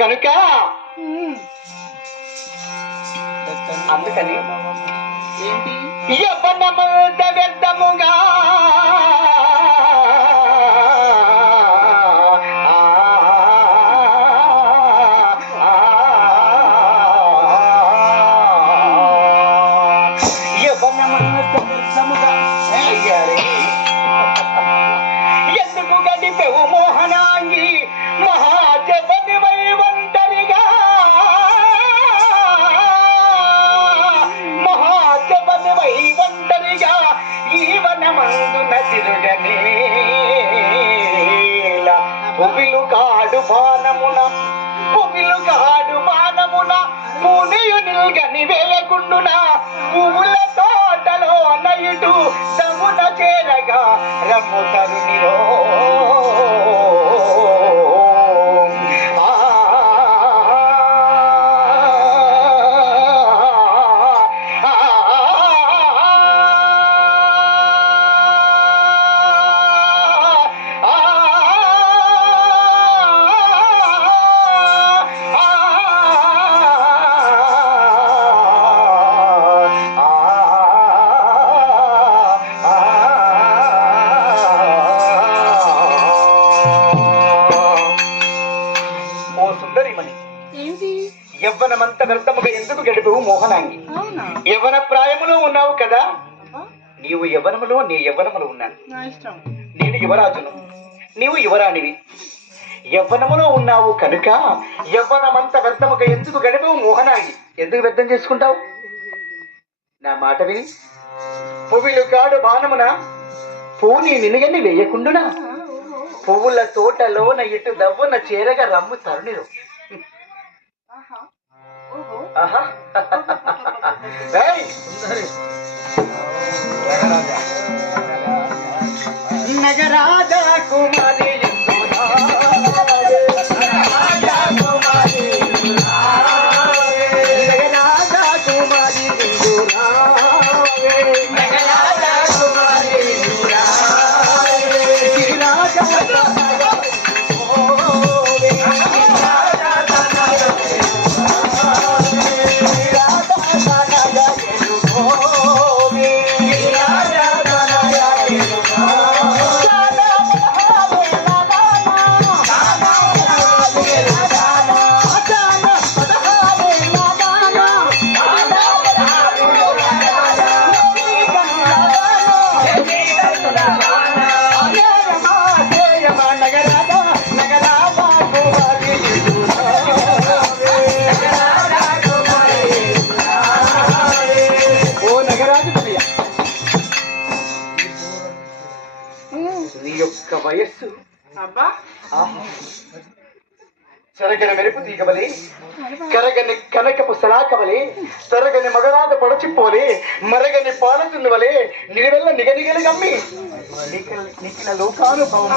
కనుక అందుకని ఏంటి యవ్వనమంత వ్యర్థముగా ఎందుకు గడిపెవు మోహనాంగి మహాజపనివై ఒంటరిగా మహాజపనివై ఒంటరిగా ఈవనమందున తిరుగనేల పువిలు కాడు బాణమున పూనియు నిల్గని వేయకుండున పువ్వుల తోటలో నయుడు సమున చేరగా రమ్ము తరునిరో యవ్వనమంత వ్యర్థముగా ఎందుకు గడిపవు మోహనాంగి? యవ్వన ప్రాయములో ఉన్నావు కదా, నీవు యవ్వనములో నీ యవ్వనములో ఉన్నాను, నేను యువరాజును, నీవు యువరాణివి. యవ్వనములో ఉన్నావు కనుక యవ్వనమంత వ్యర్థముగా ఎందుకు గడిపవు మోహనాంగి? ఎందుకు వ్యర్థం చేసుకుంటావు? నా మాట విని పువ్వులు కాడు బాణమున పూని నిలుగని వేయకుండునా పువ్వుల తోటలోన ఇటు దవ్వున చేరగా రమ్ము తరుణిరు. నగరాజ కుమారి నీ యొక్క వయస్సు చెరగని మెరుపు తీగవలే, కరగని కనకపు సలాకవలే, తరగని మగరాజ పడచిపోలే, మరగని పాలచుందువలే నిలువెల్ల నిగనిగలు గమ్మి నిఖిల లోకానుభవం